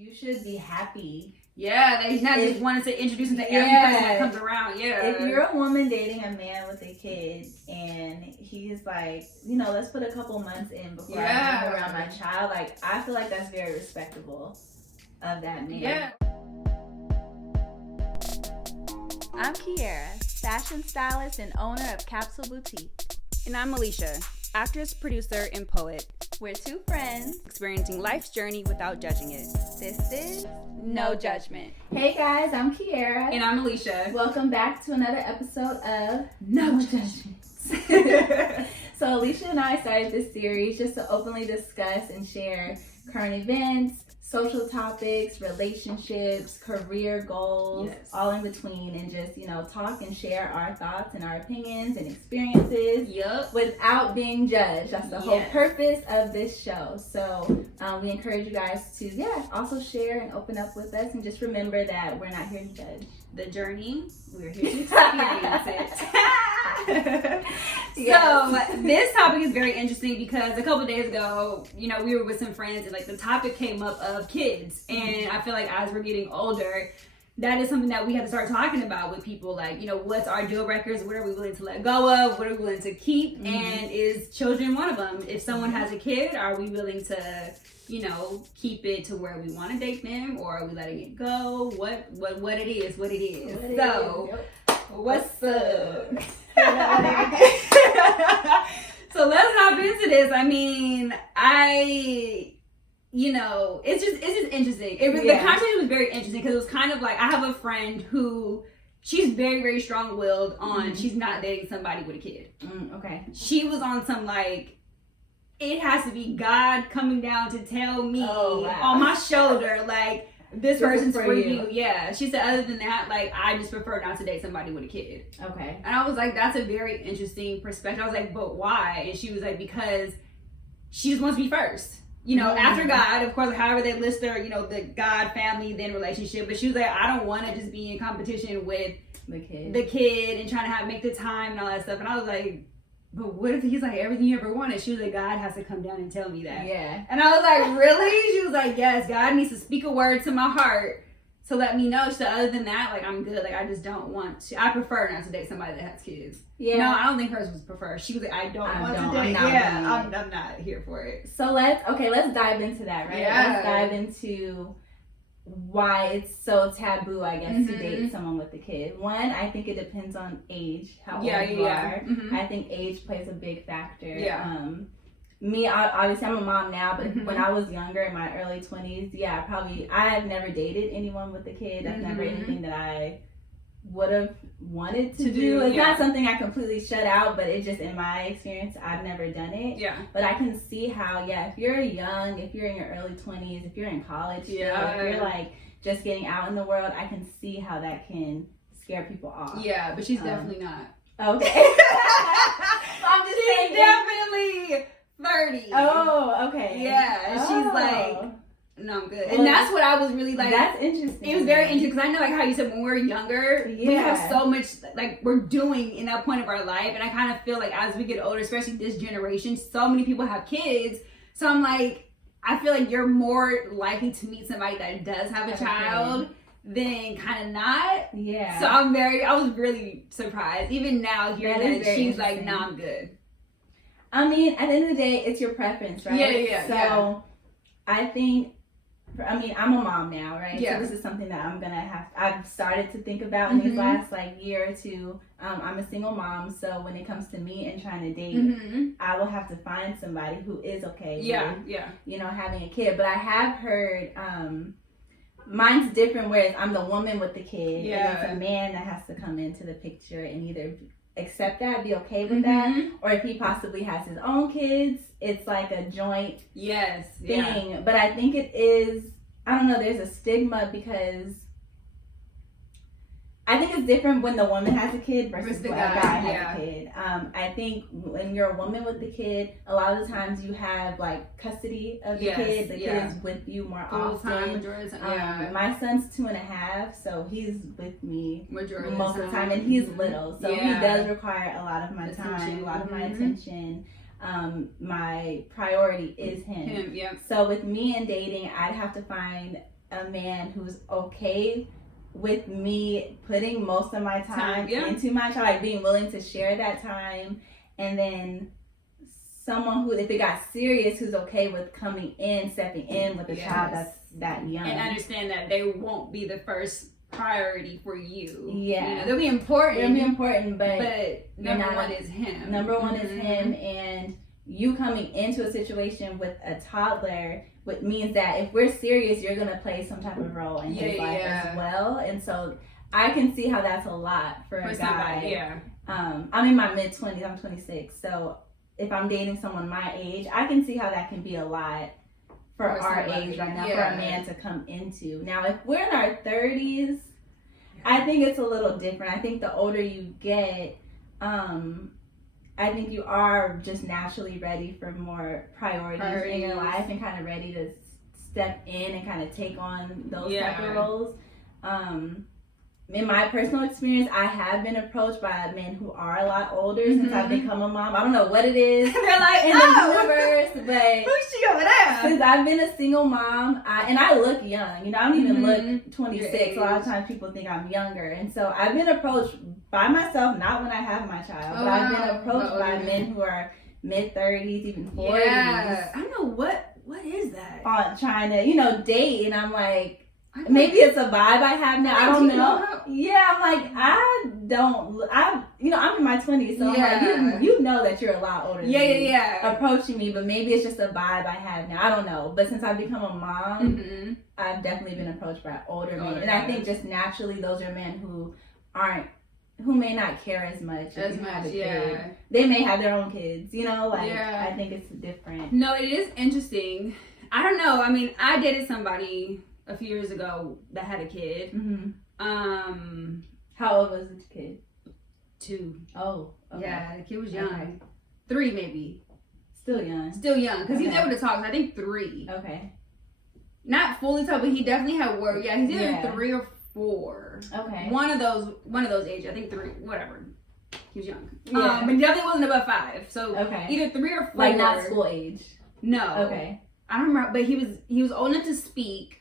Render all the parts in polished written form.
You should be happy. Yeah, that he's not just wanting to introduce him to every person that comes around. Yeah. If you're a woman dating a man with a kid and he's like, let's put a couple months in before I bring around my child, like, I feel like that's very respectable of that man. Yeah. I'm Kiara, fashion stylist and owner of Capsule Boutique. And I'm Alicia, actress, producer, and poet. We're two friends experiencing life's journey without judging it. This is No Judgment. Hey guys, I'm Kiara. And I'm Alicia. Welcome back to another episode of No Judgment. So Alicia and I started this series just to openly discuss and share current events, social topics, relationships, career goals, all in between, and just, talk and share our thoughts and our opinions and experiences without being judged. That's the whole purpose of this show. So we encourage you guys to, also share and open up with us, and just remember that we're not here to judge the journey. We're here to experience it. So this topic is very interesting because a couple of days ago, we were with some friends and the topic came up of kids, and I feel like as we're getting older, that is something that we have to start talking about with people. What's our deal breakers? What are we willing to let go of? What are we willing to keep? And is children one of them? If someone has a kid, are we willing to keep it to where we want to date them, or are we letting it go? What it is. What's up? So let's hop into this. I mean, it's just interesting. The content was very interesting because it was kind of like, I have a friend who, she's very, very strong-willed on, she's not dating somebody with a kid. Okay. She was on some it has to be God coming down to tell me on my shoulder, this person's for you. Yeah. She said, other than that, I just prefer not to date somebody with a kid. Okay. And I was like, that's a very interesting perspective. I was like, but why? And she was like, because she just wants to be first. After God, of course, however they list their, the God, family, then relationship. But she was like, I don't want to just be in competition with the kid and trying to make the time and all that stuff. And I was like, but what if he's everything you ever wanted? She was like, God has to come down and tell me that. Yeah. And I was like, really? She was like, yes, God needs to speak a word to my heart to let me know. So other than that, I'm good. I just don't want to. I prefer not to date somebody that has kids. Yeah. No, I don't think hers was preferred. She was like, I don't want to date. I'm not here for it. So let's dive into that, right? Yeah. Let's dive into why it's so taboo, I guess, to date someone with a kid. One, I think it depends on age, how old you are. I think age plays a big factor. Yeah. Me, obviously, I'm a mom now, but when I was younger, in my early 20s, I have never dated anyone with a kid. That's never anything that I would have wanted to do. It's not something I completely shut out, but it's just, in my experience, I've never done it. Yeah. But I can see how, if you're young, if you're in your early 20s, if you're in college, if you're just getting out in the world, I can see how that can scare people off. Yeah, but she's definitely not. Okay. I'm just saying, definitely 30. Oh, okay. Yeah, she's like, no, I'm good. And that's what I was really that's interesting. It was very interesting because I know how you said when we're younger, we have so much we're doing in that point of our life, and I kind of feel as we get older, especially this generation, so many people have kids. So I'm I feel you're more likely to meet somebody that does have a child than kind of not. Yeah. So I was really surprised. Even now hearing that she's like, nah, I'm good. I mean, at the end of the day, it's your preference, right? Yeah. So I think, I'm a mom now, right? Yeah. So this is something that I've started to think about in these last year or two. I'm a single mom, so when it comes to me and trying to date, I will have to find somebody who is okay with, having a kid. But I have heard, mine's different, whereas I'm the woman with the kid, and it's a man that has to come into the picture and either accept that, be okay with that, or if he possibly has his own kids, it's a joint thing. But I think it is, I don't know, there's a stigma because I think it's different when the woman has a kid versus the guy has a kid. I think when you're a woman with the kid, a lot of the times you have custody of the kid. The kid is with you more often. My son's 2.5, so he's with me most of the time, and he's little, so he does require a lot of my time, a lot of my attention. My priority is him. So with me and dating, I'd have to find a man who's okay with me putting most of my time into my child, like being willing to share that time, and then someone who, if it got serious, who's okay with stepping in with a child that's that young. And understand that they won't be the first priority for you. Yeah. You know, they'll be important. But number one is him. Number one is him, and you coming into a situation with a toddler means that if we're serious, you're going to play some type of role in his life as well. And so I can see how that's a lot for a guy. Somebody, yeah. I'm in my mid-20s. I'm 26. So if I'm dating someone my age, I can see how that can be a lot for our age right now, for a man to come into. Now, if we're in our 30s, I think it's a little different. I think the older you get, I think you are just naturally ready for more priorities in your life and kind of ready to step in and kind of take on those type of roles. In my personal experience, I have been approached by men who are a lot older since I've become a mom. I don't know what it is. They're like, in the universe, but who's she over there? Since I've been a single mom, and I look young. You know, I don't even look 26. A lot of times people think I'm younger. And so I've been approached by myself, not when I have my child, but I've been approached by men who are mid-30s, even 40s. Yeah. I don't know, what is that? Trying to, date, and I'm like, maybe it's a vibe I have now. I don't know. Yeah, I'm like, I'm in my 20s, so I'm like, you know that you're a lot older than me. Approaching me, but maybe it's just a vibe I have now. I don't know. But since I've become a mom, I've definitely been approached by older men. And I think just naturally those are men who may not care as much if you have a kid. They may have their own kids, I think it's different. No, it is interesting. I don't know. I mean, I dated somebody a few years ago that had a kid. How old was this kid? 2. Oh, okay. Yeah, the kid was young. Okay. 3 maybe. Still young, because he's able to talk. So I think 3. Okay. Not fully talk, but he definitely had work. Yeah, he's either 3 or 4. Okay. One of those ages. I think 3. Whatever. He was young. Yeah. But he definitely wasn't above 5. So either 3 or 4. Like not school age. No. Okay. I don't remember, but he was old enough to speak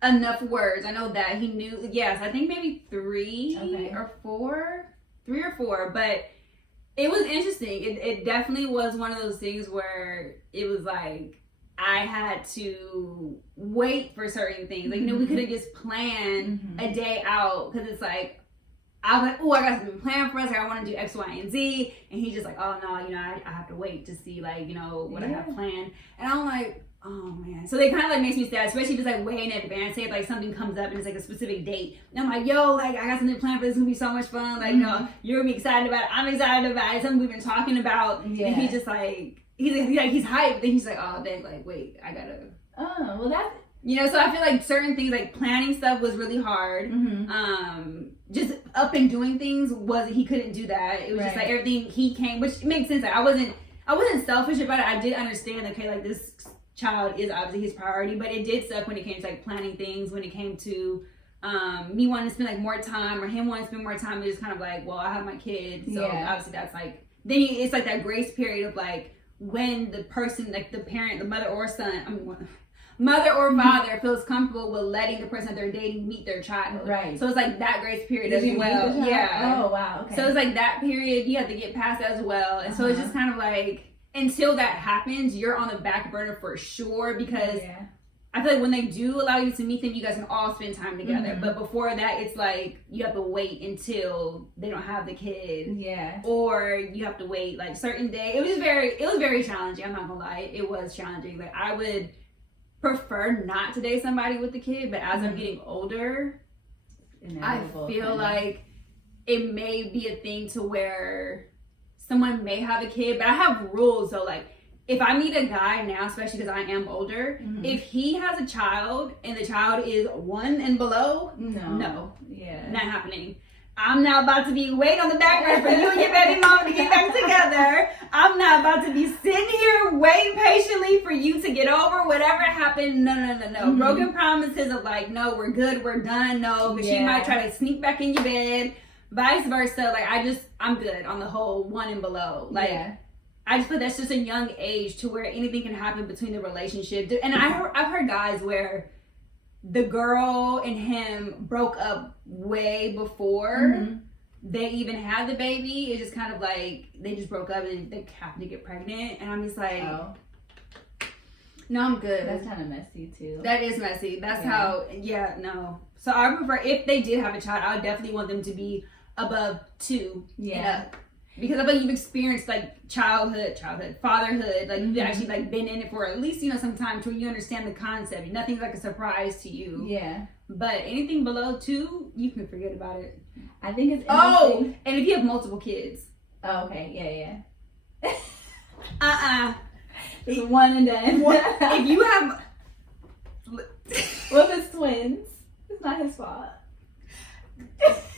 enough words. I know that he knew. Yes, I think maybe 3 or 4. 3 or 4, but it was interesting. It definitely was one of those things where it was like I had to wait for certain things. Like, we could have just planned a day out, because it's like, I was like, oh, I got something planned for us. Like, I want to do X, Y, and Z. And he's just like, oh, no, I have to wait to see, like, what I have planned. And I'm like, oh, man. So they kind of, like, makes me sad, especially if it's, like, way in advance. Say if, like, something comes up and it's, like, a specific date. And I'm like, yo, like, I got something planned for this. It's going to be so much fun. Like, you're going to be excited about it. I'm excited about it. Something we've been talking about. Yeah. And he's just, like, he's hyped. Then he's like, oh, then, like, wait, I got to. Oh, well, that's. So I feel like certain things, like planning stuff was really hard. Just up and doing things he couldn't do that. It was just like everything he came, which makes sense. Like, I wasn't selfish about it. I did understand, okay, like this child is obviously his priority, but it did suck when it came to like planning things, when it came to me wanting to spend like more time, or him wanting to spend more time. It was kind of like, well, I have my kid, so obviously that's like, then it's like that grace period of like when the person, like the parent, the mother or son, mother or father feels comfortable with letting the person that they're dating meet their child. Right. So it's like that grace period as well. Yeah. Oh, wow. Okay. So it's like that period, you have to get past as well. And so it's just kind of like, until that happens, you're on the back burner for sure, because I feel like when they do allow you to meet them, you guys can all spend time together. But before that, it's like you have to wait until they don't have the kid. Yeah. Or you have to wait like certain day. It was very challenging. I'm not gonna lie. It was challenging. Like, I would prefer not to date somebody with a kid, but as I'm getting older, I feel like it may be a thing to where someone may have a kid, but I have rules. So like, if I meet a guy now, especially because I am older, if he has a child and the child is 1 and below, no, not happening. I'm not about to be waiting on the background for you and your baby mama to get back together. I'm not about to be sitting here waiting patiently for you to get over whatever happened. No. Broken promises of like, no, we're good, we're done. No, because she might try to sneak back in your bed. Vice versa. Like, I'm good on the whole 1 and below. Like, I just feel that's just a young age to where anything can happen between the relationship. And I've heard guys where the girl and him broke up way before they even had the baby. It's just kind of like they just broke up and they happened to get pregnant, and I'm just like, no, I'm good. That's kind of messy too. That is messy. That's how. Yeah, no. So I prefer, if they did have a child, I would definitely want them to be above 2. Yeah. Because I feel like you've experienced like childhood, fatherhood, like you've actually like been in it for at least, you know, some time to where you understand the concept. Nothing's like a surprise to you. Yeah. But anything below 2, you can forget about it. I think it's interesting. Oh, and if you have multiple kids. Oh, okay. Yeah. It's one and done. If you have, well, if it's twins, it's not his fault.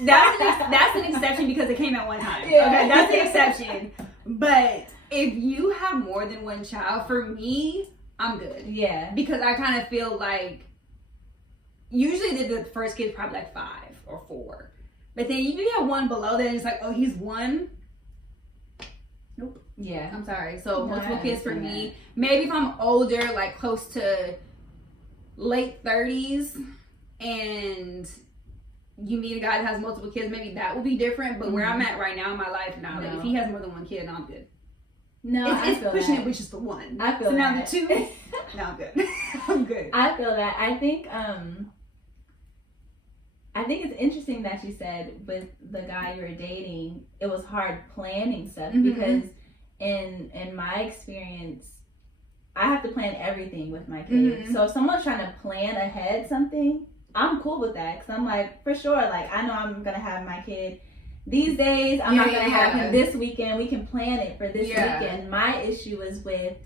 That's an exception because it came at one time. Yeah. Okay, that's the exception. But if you have more than one child, for me, I'm good. Yeah. Because I kind of feel like usually the first kid's probably like 5 or 4. But then you have one below that, and it's like, oh, he's 1. Nope. Yeah. I'm sorry. So multiple kids for me. Maybe if I'm older, like close to late 30s, and you meet a guy that has multiple kids, maybe that will be different. But where I'm at right now in my life now, like if he has more than one kid, I'm good. No, it's pushing it with just the 1. I feel so that. Now the 2. No, I'm good. I'm good. I feel that. I think it's interesting that you said with the guy you were dating, it was hard planning stuff because in my experience, I have to plan everything with my kids. So if someone's trying to plan ahead something, I'm cool with that because I'm like, for sure, like I know I'm gonna have my kid these days. I'm not gonna have him this weekend. We can plan it for this weekend. My issue is with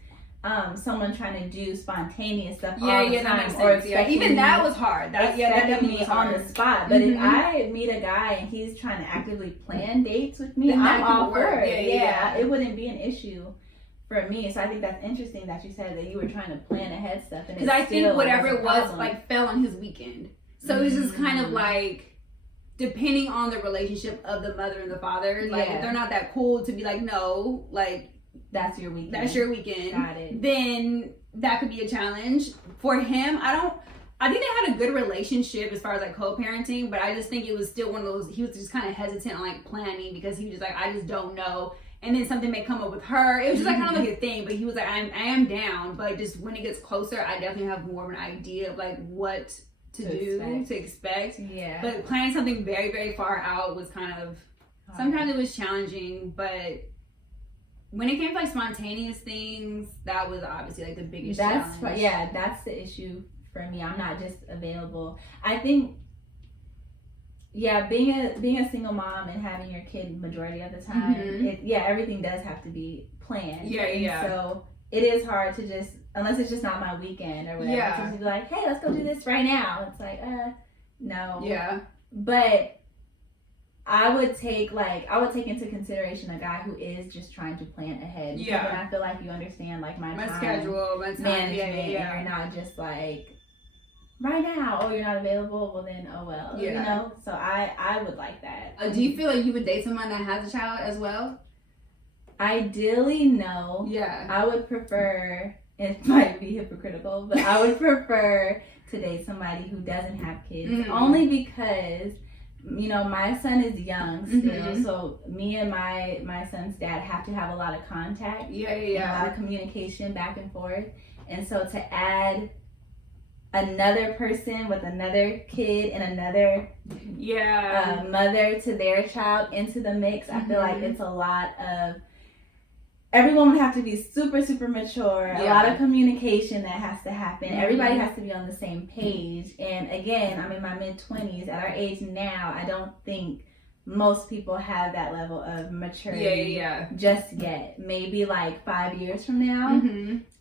someone trying to do spontaneous stuff all the time, or even that was hard. That definitely was on the spot. But if I meet a guy and he's trying to actively plan dates with me, I'm all for it. Yeah, it wouldn't be an issue for me. So I think that's interesting that you said that you were trying to plan ahead stuff, because I think whatever it was like fell on his weekend. So it's just kind of like depending on the relationship of the mother and the father. Like if they're not that cool to be like, no, like. That's your weekend. That's your weekend. Got it. Then that could be a challenge for him. I think they had a good relationship as far as like co-parenting, but I just think it was still one of those, he was just kind of hesitant on like planning because he was just like, I just don't know. And then something may come up with her. It was just like kind of like a thing, but he was like, I am down, but just when it gets closer, I definitely have more of an idea of like what to expect. Yeah. But planning something very, very far out was kind of, sometimes it was challenging, but when it came to like spontaneous things, that was obviously like the biggest challenge. Yeah, that's the issue for me. I'm not just available. I think, being a single mom and having your kid majority of the time, everything does have to be planned. So it is hard to just, unless it's just not my weekend or whatever, to just be like, hey, let's go do this right now. It's like, no. Yeah. But I would take into consideration a guy who is just trying to plan ahead. Yeah. And I feel like you understand like my time schedule, my time management. And you're not just like right now, oh, you're not available, well then, oh well. You know? So I would like that. Do you feel like you would date someone that has a child as well? Ideally, no. Yeah. I would prefer, it might be hypocritical, but I would prefer to date somebody who doesn't have kids. Only because, you know, my son is young still, so me and my son's dad have to have a lot of contact, and a lot of communication back and forth, and so to add another person with another kid and another mother to their child into the mix, I feel like it's a lot of, everyone would have to be super, super mature, a lot of communication that has to happen. Everybody has to be on the same page. And again, I'm in my mid-20s. At our age now, I don't think most people have that level of maturity just yet. Maybe like 5 years from now,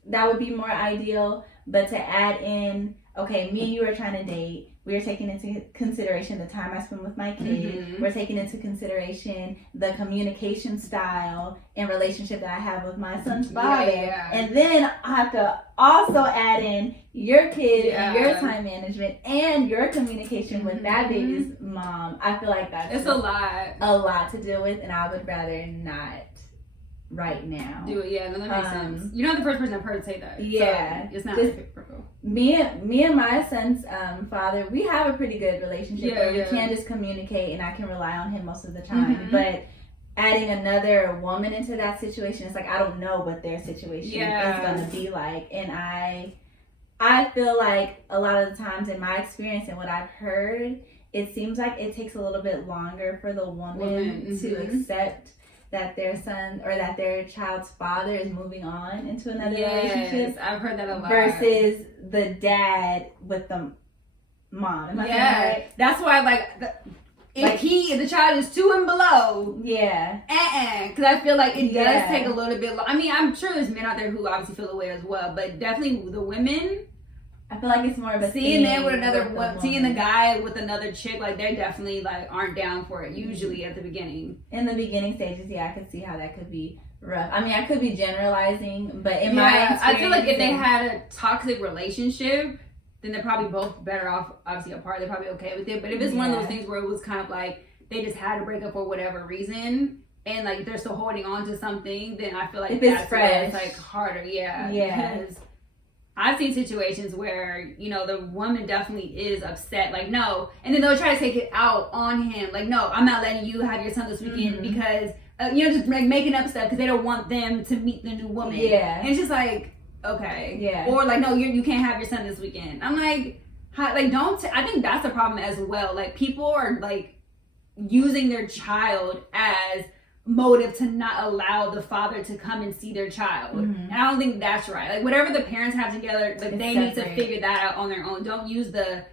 that would be more ideal. But to add in, okay, me and you are trying to date. We are taking into consideration the time I spend with my kid. We're taking into consideration the communication style and relationship that I have with my son's father. And then I have to also add in your kid and your time management and your communication with that baby's mom. I feel like it's a lot to deal with, and I would rather not right now. Do it, yeah. No, that makes sense. You're not the first person I've heard say that. Yeah, so it's not just, reciprocal. Me and my son's father, we have a pretty good relationship where we can just communicate, and I can rely on him most of the time. But adding another woman into that situation, it's like I don't know what their situation is going to be like, and I feel like a lot of the times in my experience and what I've heard, it seems like it takes a little bit longer for the woman to accept that their son or that their child's father is moving on into another relationship. I've heard that a lot. Versus the dad with the mom. Am I saying that right? That's why, if the child is 2 and below, because I feel like it does take a little bit. I mean, I'm sure there's men out there who obviously feel the way as well, but definitely the women. I feel like it's more of a seeing them with another seeing the guy with another chick, like they're definitely like aren't down for it usually at the beginning. In the beginning stages, I could see how that could be rough. I mean, I could be generalizing, but in my experience, I feel like if they had a toxic relationship, then they're probably both better off obviously apart. They're probably okay with it. But if it's one of those things where it was kind of like they just had to break up for whatever reason, and like they're still holding on to something, then I feel like that's where it's like harder. Because I've seen situations where, the woman definitely is upset, like, no, and then they'll try to take it out on him, like, no, I'm not letting you have your son this weekend because, just like making up stuff because they don't want them to meet the new woman. And it's just like, okay. Or like, no, you can't have your son this weekend. I'm like, I think that's the problem as well. Like, people are like using their child as motive to not allow the father to come and see their child, and I don't think that's right. Like, whatever the parents have together, like they need to figure that out on their own. Don't use the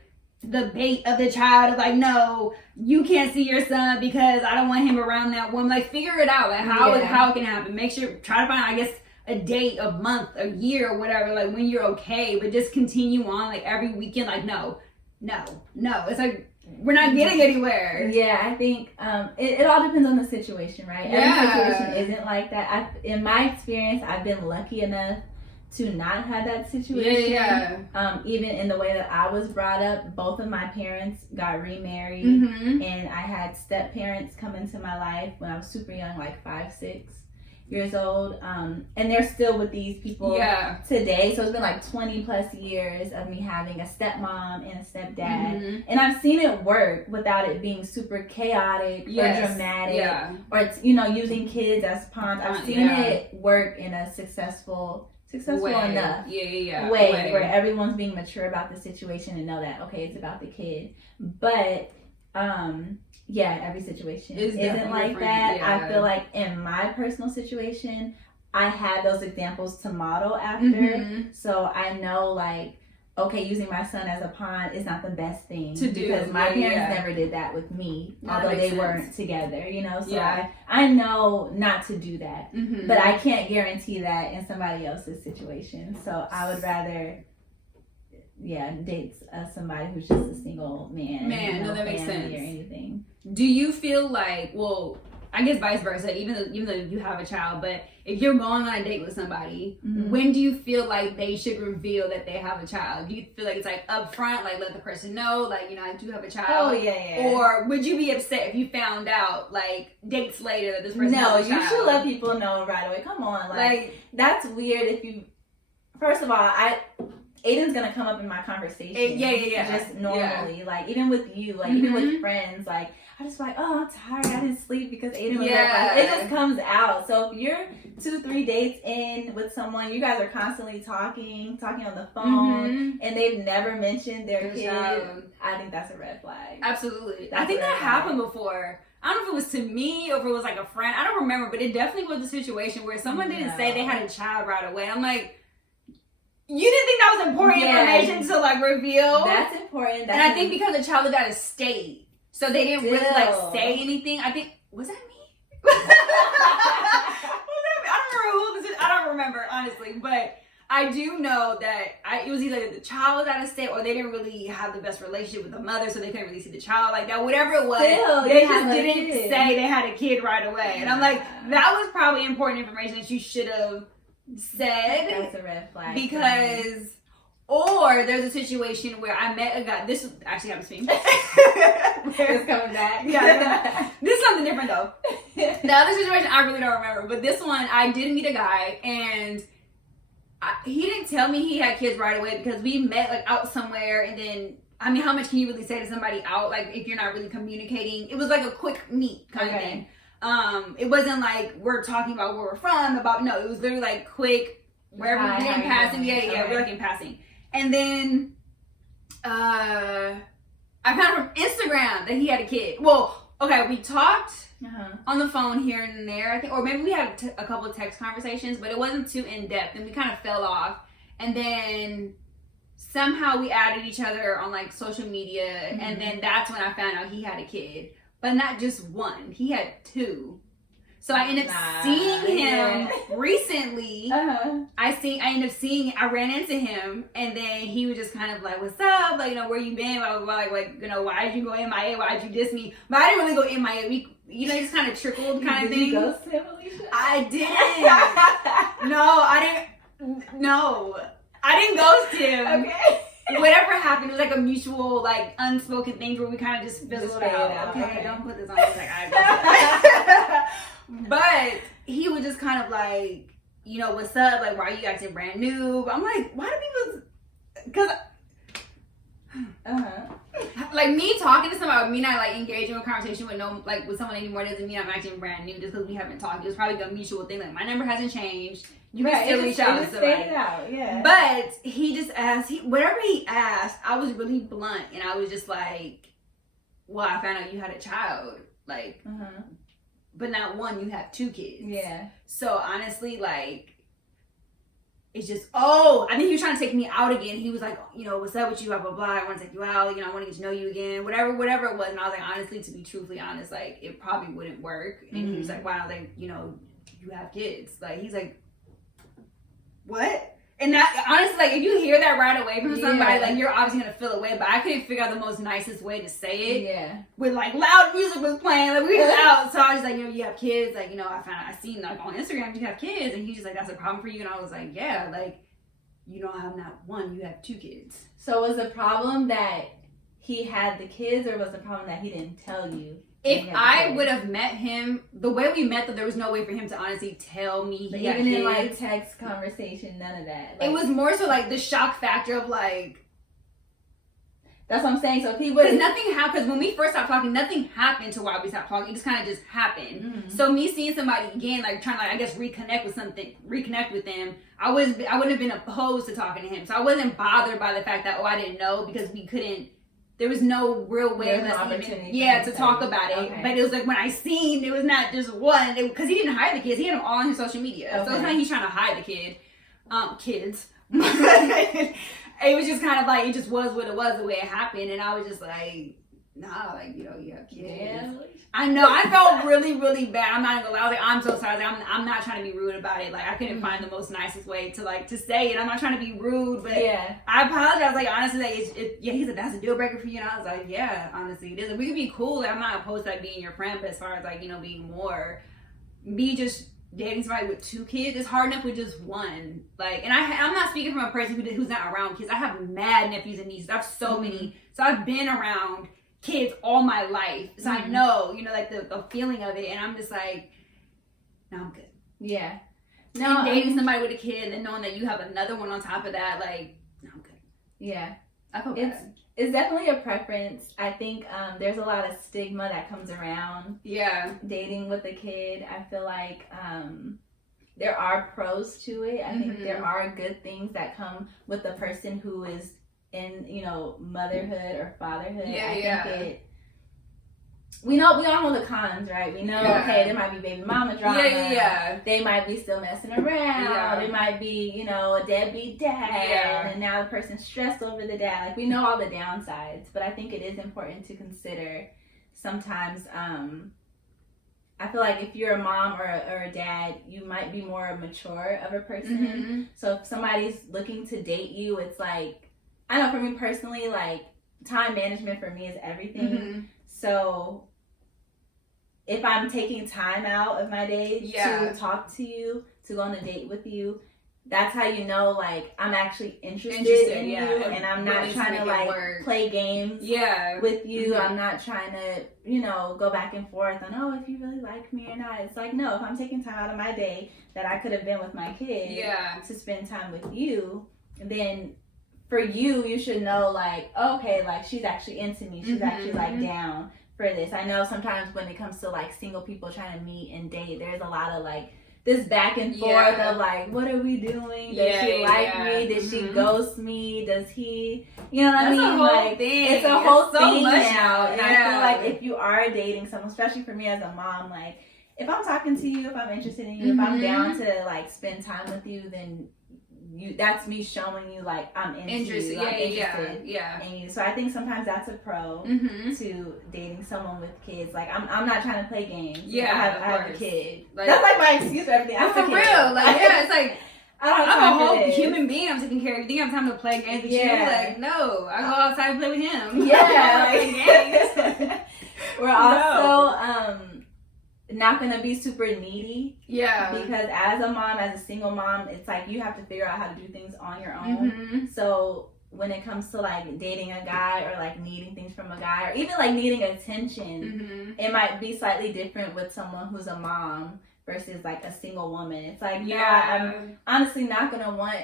bait of the child of like, no, you can't see your son because I don't want him around that woman. Like, figure it out, like how it can happen. Make sure, try to find, I guess, a date, a month, a year, or whatever, like when you're okay, but just continue on like every weekend. Like, no, it's like we're not getting anywhere. I think it all depends on the situation, right? Every situation isn't like that. In my experience, I've been lucky enough to not have that situation. Even in the way that I was brought up, both of my parents got remarried, and I had step parents come into my life when I was super young, like 5, 6 years old, and they're still with these people today. So it's been like 20 plus years of me having a stepmom and a stepdad, and I've seen it work without it being super chaotic or dramatic, or it's, using kids as pawns. I've seen it work in a successful enough way where everyone's being mature about the situation and know that it's about the kid. But every situation isn't like that. I feel like in my personal situation, I had those examples to model after. So I know, like, using my son as a pawn is not the best thing to do, because my parents never did that with me, although they weren't together, So I know not to do that, but I can't guarantee that in somebody else's situation. So I would rather date somebody who's just a single man. No, that makes sense. Or anything. Do you feel like, well, I guess vice versa, even though you have a child, but if you're going on a date with somebody, when do you feel like they should reveal that they have a child? Do you feel like it's like upfront, like let the person know, like, I do have a child? Or would you be upset if you found out, like, dates later that this person has a child? No, you should let people know right away. Come on, like that's weird if you. First of all, Aiden's gonna come up in my conversation. Just normally, like even with you, like even with friends, like I just like, I'm tired, I didn't sleep because Aiden was up. It just comes out. So if you're 2-3 dates in with someone, you guys are constantly talking on the phone, and they've never mentioned their kid, I think that's a red flag. Absolutely. I think that happened before. I don't know if it was to me or if it was like a friend. I don't remember, but it definitely was a situation where someone didn't say they had a child right away. I'm like, you didn't think that was important information to like reveal? That's important. And I think because the child lived out of state, so they didn't really like say anything. I think, was that me? Was that me? I don't remember who this is. I don't remember, honestly, but I do know that it was either the child was out of state or they didn't really have the best relationship with the mother, so they couldn't really see the child like that. Whatever it was, they just didn't say they had a kid right away. And I'm like, that was probably important information that you should have said. That's a red flag. Because, or there's a situation where I met a guy. This actually happens to me. It's coming back. This is something different though. The other situation I really don't remember, but this one I did meet a guy, and he didn't tell me he had kids right away because we met like out somewhere, and then I mean, how much can you really say to somebody out, like if you're not really communicating? It was like a quick meet kind of thing. It wasn't like we're talking about where we're from, no, it was literally like quick, wherever we're in passing. We're like in passing. And then I found from Instagram that he had a kid. Well, okay, we talked on the phone here and there, I think, or maybe we had a couple of text conversations, but it wasn't too in depth, and we kind of fell off. And then somehow we added each other on like social media, and then that's when I found out he had a kid, but not just one, he had two. So I ended up seeing him recently. I ran into him, and then he was just kind of like, "What's up? Like, where you been? Blah, blah, blah. Like, why did you go MIA? Why did you diss me?" But I didn't really go MIA. We, just kind of trickled kind of thing. Did you ghost him, Alicia? I didn't. No, I didn't ghost him. Okay. Whatever happened, it was like a mutual, like, unspoken thing where we kind of just fizzled out. Okay, don't put this on. Like, but he was just kind of like, what's up? Like, why are you acting brand new? But I'm like, why do people? Because, like, me talking to somebody, me not like engaging in a conversation with someone anymore doesn't mean I'm acting brand new just because we haven't talked. It was probably a mutual thing. Like, my number hasn't changed. You can still reach out to somebody. But he just asked, whatever he asked, I was really blunt, and I was just like, well, I found out you had a child, like, but not one, you have two kids. Yeah. So honestly, like, it's just, I think he was trying to take me out again. He was like, what's up with you, blah, blah, blah. I want to take you out, I want to get to know you again, whatever it was. And I was like, honestly, to be truthfully honest, like, it probably wouldn't work. And he was like, wow, like, you have kids. Like, he's like, what? And that, honestly, like, if you hear that right away from somebody, like, you're obviously gonna feel away. But I couldn't figure out the most nicest way to say it. Yeah. With like loud music was playing, like we was out. So I was like, you have kids, like, I seen like on Instagram you have kids, and he's just like, that's a problem for you, and I was like, yeah, like, I have not one, you have two kids. So was the problem that he had the kids, or was the problem that he didn't tell you? If I would have met him the way we met, that there was no way for him to honestly tell me he had kids. Even in like text conversation, none of that. Like, it was more so like the shock factor of like. That's what I'm saying. So if he would, because nothing happened. Because when we first stopped talking, nothing happened to why we stopped talking. It just kind of just happened. So me seeing somebody again, like trying to, like, I guess reconnect with them. I wouldn't have been opposed to talking to him. So I wasn't bothered by the fact that I didn't know, because we couldn't. There was no real way of us to talk about it. Okay. But it was like when I seen, it was not just one, because he didn't hide the kids. He had them all on his social media. Okay. So it's not like he's trying to hide the kids. It was just kind of like, it just was what it was, the way it happened. And I was just like, nah, like, you have kids. Yeah. I know. I felt really, really bad. I'm not gonna lie. I was like, I'm so sorry. Like, I'm not trying to be rude about it. Like, I couldn't find the most nicest way to say it. I'm not trying to be rude, but I apologize. Like, honestly, like, he said, that's a deal breaker for you. And I was like, yeah, honestly, it is. We could be cool. Like, I'm not opposed to, like, being your friend, but as far as, like, being me just dating somebody with two kids, it's hard enough with just one. Like, and I'm not speaking from a person who's not around kids. I have mad nephews and nieces. I have so many. So I've been around kids all my life, so I know, like the feeling of it, and I'm just like, no, I'm good. Yeah. No, and dating somebody with a kid and knowing that you have another one on top of that, like, no, I'm good. Yeah. I feel bad. It's definitely a preference. I think there's a lot of stigma that comes around dating with a kid. I feel like there are pros to it. I think there are good things that come with the person who is in, motherhood or fatherhood. I think we all know the cons, right? We know, okay, there might be baby mama drama. They might be still messing around. There might be, a deadbeat dad. And now the person's stressed over the dad. Like, we know all the downsides. But I think it is important to consider sometimes, I feel like if you're a mom or a dad, you might be more mature of a person. So if somebody's looking to date you, it's like, I know for me personally, like, time management for me is everything. So if I'm taking time out of my day to talk to you, to go on a date with you, that's how you know, like, I'm actually interested in you, and I'm not trying to, like, play games with you. I'm not trying to, you know, go back and forth on, oh, if you really like me or not. It's like, no, if I'm taking time out of my day that I could have been with my kid to spend time with you, then for you, you should know, like, okay, like, she's actually into me. She's actually, like, down for this. I know sometimes when it comes to, like, single people trying to meet and date, there's a lot of, like, this back and forth of like, what are we doing? Does she like me? Did she ghost me? Does he? You know what I mean? A whole like thing. It's a whole thing now. And I feel like if you are dating someone, especially for me as a mom, like if I'm talking to you, if I'm interested in you, if I'm down to like spend time with you, then that's me showing you like I'm interested. I'm interested in you. So I think sometimes that's a pro to dating someone with kids. Like I'm not trying to play games. I have a kid. Like, that's like my excuse for everything. I'm for real. Like it's like I'm a whole human being. I'm taking care of everything. I'm time to play games with you. Like no, I go outside and play with him. Games. We're also not gonna be super needy. Because as a mom, as a single mom, it's like you have to figure out how to do things on your own. So when it comes to like dating a guy or like needing things from a guy or even like needing attention, it might be slightly different with someone who's a mom versus like a single woman. It's like, I'm honestly not gonna want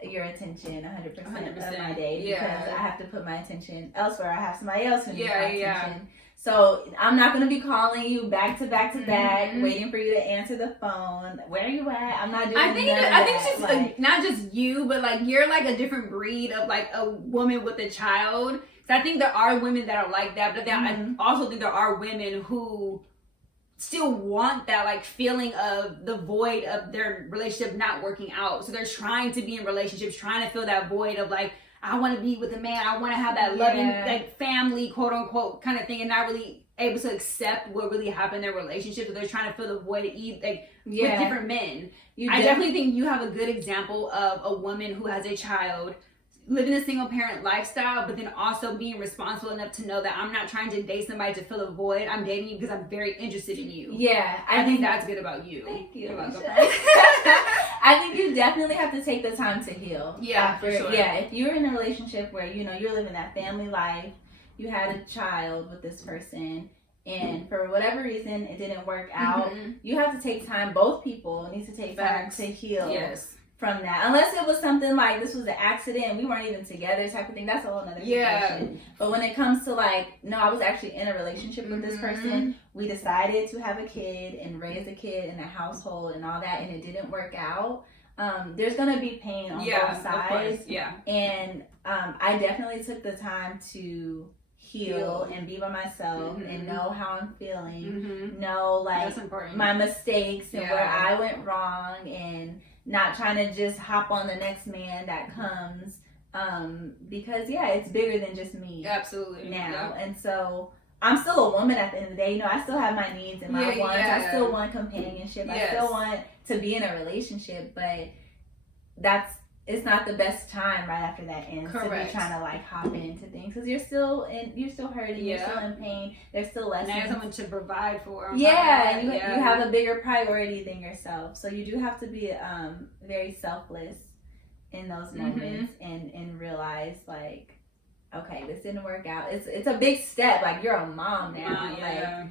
your attention 100% of my day because I have to put my attention elsewhere. I have somebody else who needs my attention. So I'm not going to be calling you back to back to back, waiting for you to answer the phone. Where are you at? I'm not doing I think it's just like, not just you, but like you're like a different breed of like a woman with a child. So I think there are women that are like that, but then I also think there are women who still want that like feeling of the void of their relationship not working out. So they're trying to be in relationships, trying to fill that void of like, I want to be with a man. I want to have that loving, like family, quote unquote, kind of thing, and not really able to accept what really happened in their relationship. So they're trying to fill the void with different men. I definitely think you have a good example of a woman who has a child, living a single parent lifestyle, but then also being responsible enough to know that I'm not trying to date somebody to fill a void. I'm dating you because I'm very interested in you. I think that's good about you. Thank you. I think you definitely have to take the time to heal. For sure. If you're in a relationship where, you know, you're living that family life, you had a child with this person, and for whatever reason it didn't work out, you have to take time. Both people need to take time to heal from that. Unless it was something like this was an accident, we weren't even together type of thing. That's a whole nother situation. But when it comes to like, no, I was actually in a relationship with this person. We decided to have a kid and raise a kid in a household and all that, and it didn't work out. There's gonna be pain on both sides. And I definitely took the time to heal and be by myself and know how I'm feeling, know like my mistakes and where I went wrong, and not trying to just hop on the next man that comes, because it's bigger than just me. Absolutely. Now. And so I'm still a woman at the end of the day. You know, I still have my needs and my wants. I still want companionship. I still want to be in a relationship, but it's not the best time right after that ends to be trying to like hop into things, because you're still hurting, you're still in pain, there's still lessons. Now someone to provide for. You have a bigger priority than yourself, so you do have to be very selfless in those moments and realize like, okay, this didn't work out. It's a big step. Like, you're a mom now. Like,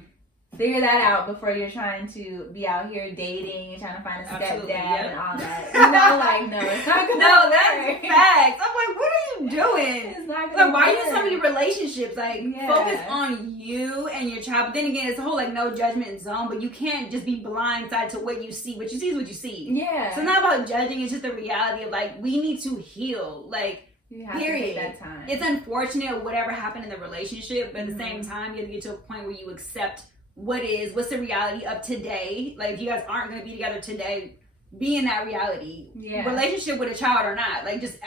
figure that out before you're trying to be out here dating and trying to find a stepdad and all that. You know, like, no, it's not gonna No, that's facts. I'm like, what are you doing? It's not gonna like, why are you in so many relationships? Like, focus on you and your child. But then again, it's a whole like no judgment zone, but you can't just be blindsided to what you see. What you see is what you see. So it's not about judging, it's just the reality of like, we need to heal. Like, you have to take that time. It's unfortunate whatever happened in the relationship, but at the same time, you have to get to a point where you accept what's the reality of today. Like, if you guys aren't going to be together today, be in that reality. Relationship with a child or not, like, just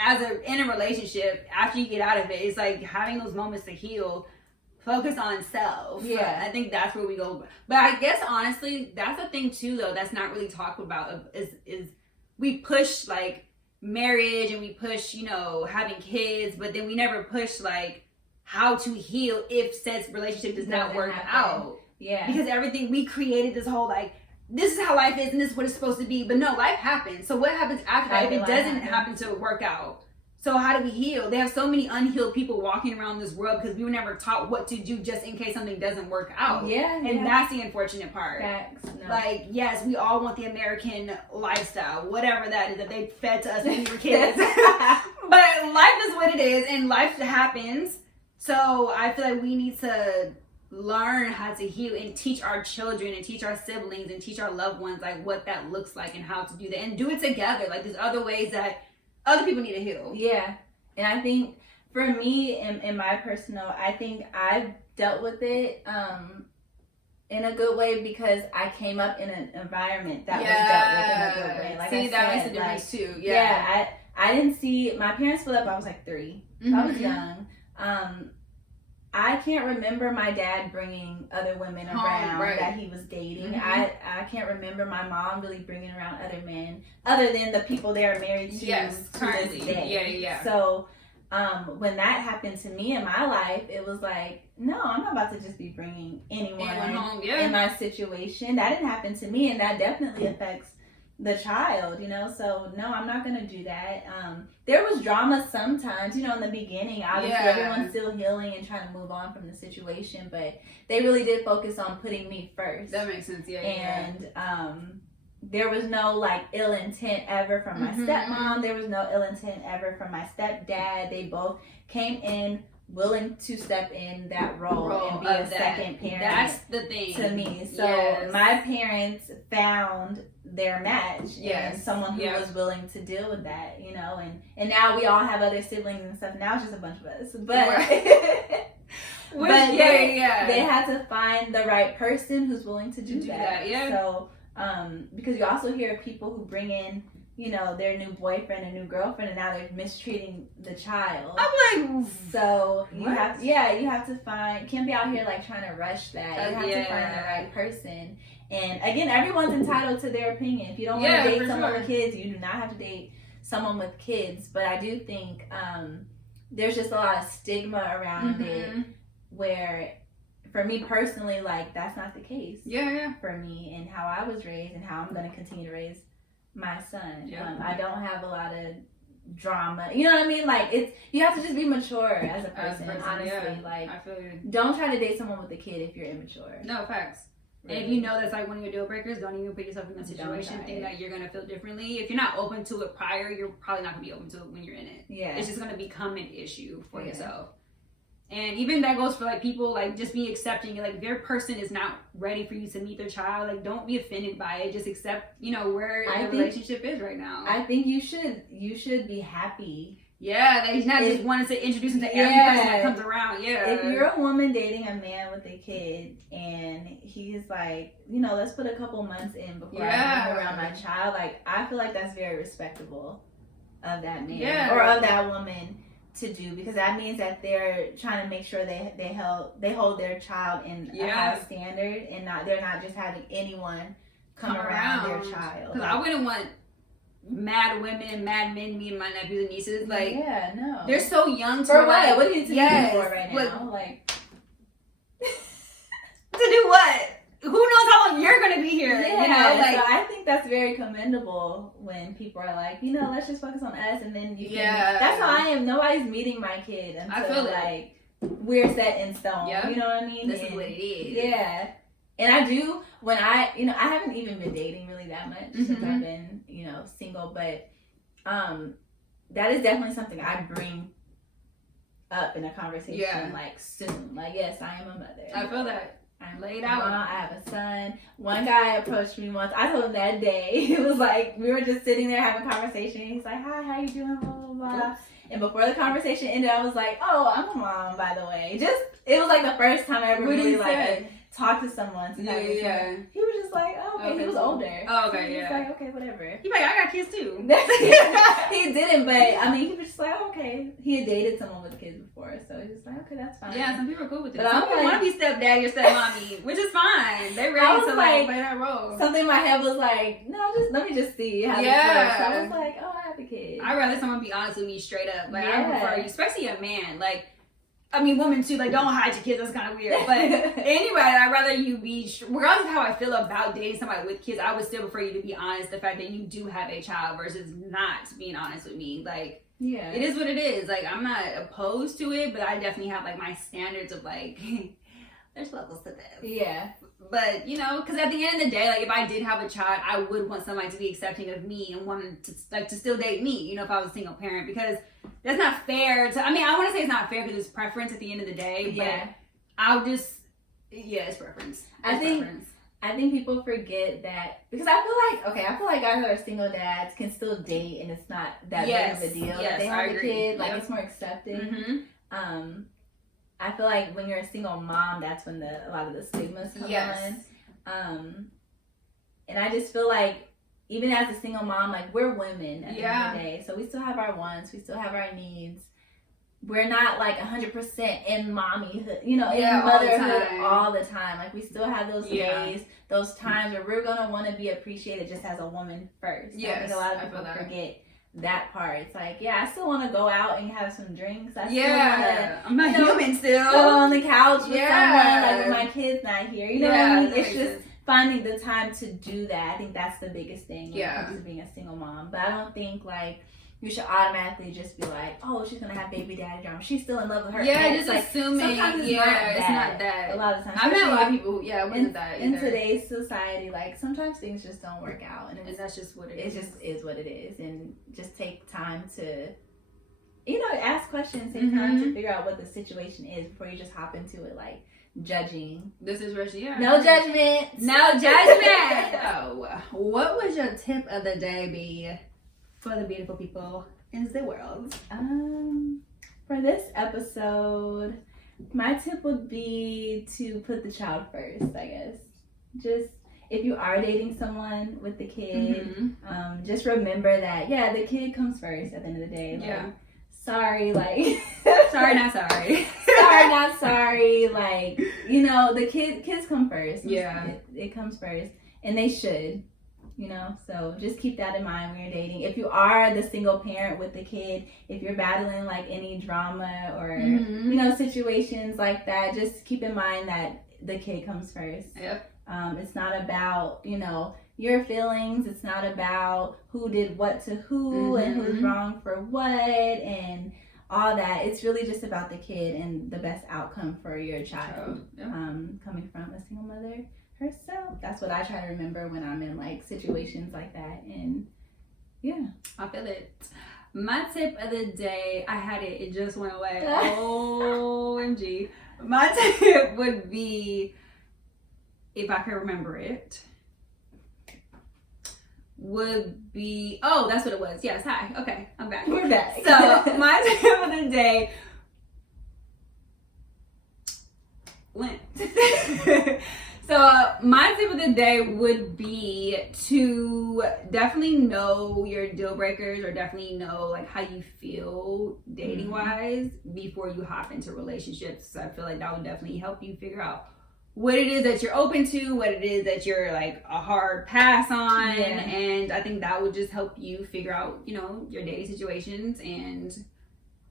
in a relationship, after you get out of it, it's like having those moments to heal. Focus on self. I think that's where we go. But I guess honestly, that's a thing too, though, that's not really talked about, is we push like marriage and we push, you know, having kids, but then we never push like how to heal if said relationship does not work out. Because everything, we created this whole like this is how life is and this is what it's supposed to be. But no, life happens. So what happens after that if it doesn't happen to work out? So how do we heal? They have so many unhealed people walking around this world because we were never taught what to do just in case something doesn't work out. Yeah. And that's the unfortunate part. Facts. No. Like, yes, we all want the American lifestyle, whatever that is that they fed to us when we were kids. But life is what it is and life happens. So I feel like we need to learn how to heal and teach our children and teach our siblings and teach our loved ones like what that looks like and how to do that and do it together. Like there's other ways that other people need to heal. Yeah. And I think for me in my personal, I think I've dealt with it in a good way because I came up in an environment that was dealt with in a good way. Like see, that makes a difference too. Yeah. I didn't see my parents split up. I was like 3. So I was young. I can't remember my dad bringing other women around that he was dating. I can't remember my mom really bringing around other men other than the people they are married to currently. This day. So when that happened to me in my life, it was like, no, I'm not about to just be bringing anyone home in my situation. That didn't happen to me, and that definitely affects the child, you know. So no, I'm not gonna do that. There was drama sometimes, you know, in the beginning. Obviously everyone's still healing and trying to move on from the situation, but they really did focus on putting me first. That makes sense. And there was no like ill intent ever from my stepmom. There was no ill intent ever from my stepdad. They both came in willing to step in that role and be a second parent. That's the thing to me. So my parents found their match and someone who was willing to deal with that, you know, and now we all have other siblings and stuff. Now it's just a bunch of us, but they had to find the right person who's willing to do that. So because you also hear people who bring in, you know, their new boyfriend and new girlfriend, and now they're mistreating the child. I'm like, so you have to find, can't be out here like trying to rush that. You have to find the right person. And again, everyone's entitled to their opinion. If you don't want to date someone with kids, you do not have to date someone with kids. But I do think there's just a lot of stigma around it, where for me personally, like that's not the case. For me and how I was raised and how I'm going to continue to raise my son. I don't have a lot of drama, you know what I mean? Like it's, you have to just be mature as a person, honestly. Like I feel you. Don't try to date someone with a kid if you're immature. No, facts. Really. And if you know that's like one of your deal breakers, don't even put yourself in that situation. Think that you're gonna feel differently. If you're not open to it prior, you're probably not gonna be open to it when you're in it. It's just gonna become an issue for yourself. And even that goes for like people, like just be accepting. Like their person is not ready for you to meet their child. Like don't be offended by it. Just accept, you know, where the relationship is right now. I think you should be happy. That he's not just wanting to introduce him to every person that comes around. If you're a woman dating a man with a kid and he's like, you know, let's put a couple months in before I bring around my child. Like I feel like that's very respectable of that man or of that woman to do, because that means that they're trying to make sure they hold their child in a high standard, and they're not just having anyone come around their child. Because I wouldn't want mad women, mad men, me and my nephews and nieces. Like they're so young. For what? What do you need to do for right now? Like to do what? Who knows how long you're gonna be here? You know, like so I think that's very commendable when people are like, you know, let's just focus on us, and then you can. That's how I am. Nobody's meeting my kid until like we're set in stone. You know what I mean? This is what it is. And I do when I haven't even been dating really that much since I've been, you know, single, but that is definitely something I bring up in a conversation like soon. Like, yes, I am a mother. I feel that. I'm laid out. I have a son. One guy approached me once. I told him that day. It was like we were just sitting there having a conversation. He's like, "Hi, how you doing?" Blah blah blah. And before the conversation ended, I was like, "Oh, I'm a mom, by the way." It was like the first time I ever really like talked to someone. He was just like, "Oh, okay." He was older. Oh, okay, so he was like, "Okay, whatever." He's like, "I got kids too." He didn't, but I mean, he was just like, "Oh, okay." He had dated someone with kids before, so he was like, "Okay, that's fine." Yeah, some people are cool with it. But some people want to be stepdaddy or stepmommy, which is fine. They're ready to like play that role. Something in my head was like, "No, let me just see how this works." So I was like, "Oh, I have a kid." I'd rather someone be honest with me straight up. Like I prefer, especially a man, like. I mean, women too, like, don't hide your kids, that's kind of weird. But anyway, I'd rather you be, regardless of how I feel about dating somebody with kids, I would still prefer you to be honest, the fact that you do have a child versus not being honest with me. Like, yeah, it is what it is. Like, I'm not opposed to it, but I definitely have, like, my standards of, like, there's levels to this. Yeah. But, you know, because at the end of the day, like, if I did have a child, I would want somebody to be accepting of me and want to, like, to still date me, you know, if I was a single parent, because that's not fair to, I mean, I want to say it's not fair because it's preference at the end of the day, but I'll just, it's preference. I think people forget that, because I feel like guys that are single dads can still date and it's not that big of a deal. Yes, they have a kid, like, it's more accepted. I feel like when you're a single mom, that's when a lot of the stigmas come on. And I just feel like, even as a single mom, like, we're women at the end of the day. So we still have our wants, we still have our needs. We're not like 100% in mommyhood, you know, in motherhood all the time. Like, we still have those days, those times where we're gonna want to be appreciated just as a woman first. I think a lot of people forget that part. It's like, I still want to go out and have some drinks. I still wanna, I'm not human still. Go on the couch with someone, like, when my kid's not here. You know what I mean? It's just finding the time to do that. I think that's the biggest thing when it comes to being a single mom. But I don't think, like, you should automatically just be like, oh, she's gonna have baby daddy drama. She's still in love with her. Just like, assuming. Sometimes it's not that. A lot of times. I've met a lot of people who, it wasn't that either. In today's society, like, sometimes things just don't work out. And that's just what it is. It just is what it is. And just take time to, you know, ask questions, take time to figure out what the situation is before you just hop into it, like, judging. This is Russia. No judgment. No judgment. So, what would your tip of the day be for the beautiful people in the world? For this episode, my tip would be to put the child first, I guess. Just, if you are dating someone with the kid, just remember that, the kid comes first at the end of the day. Like, sorry, like... sorry, not sorry. Sorry, not sorry. Like, you know, the kids come first. It comes first. And they should. You know, so just keep that in mind when you're dating. If you are the single parent with the kid, if you're battling, like, any drama or, you know, situations like that, just keep in mind that the kid comes first. It's not about, you know, your feelings. It's not about who did what to who and who's wrong for what and all that. It's really just about the kid and the best outcome for your child. Coming from a single mother herself. That's what I try to remember when I'm in, like, situations like that. And I feel it. My tip of the day, I had it just went away. OMG. My tip would be, if I can remember it, would be, that's what it was. Yes, hi. Okay, I'm back. We're back. So my tip of the day So my tip of the day would be to definitely know your deal breakers, or definitely know, like, how you feel dating wise before you hop into relationships. So I feel like that would definitely help you figure out what it is that you're open to, what it is that you're, like, a hard pass on. And I think that would just help you figure out, you know, your dating situations and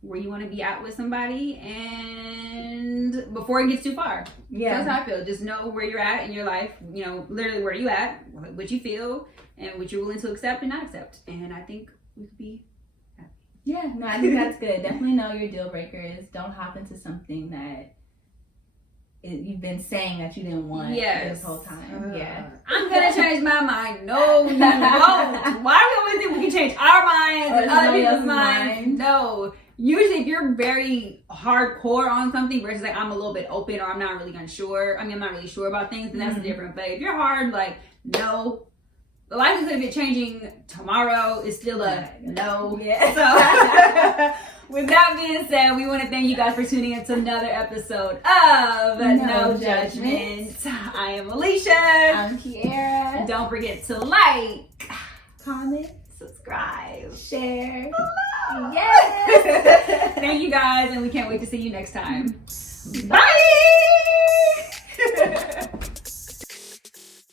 where you want to be at with somebody, and before it gets too far. That's how I feel. Just know where you're at in your life, you know, literally where you at, what you feel, and what you're willing to accept and not accept. And I think we could be happy. I think that's good. Definitely know your deal breakers. Don't hop into something that you've been saying that you didn't want this whole time. I'm gonna change my mind. No, you won't. Why do we always think we can change our minds and other people's minds? No. Usually, if you're very hardcore on something versus, like, I'm a little bit open, or I'm not really unsure. I mean, I'm not really sure about things, then that's different. But if you're hard, like, no, the likelihood of it changing tomorrow is still a no. So, with that being said, we want to thank you guys for tuning in to another episode of No Judgment. I am Alicia. I'm Kiara. And don't forget to like, comment, subscribe, share. Yes. Thank you guys, and we can't wait to see you next time. Bye.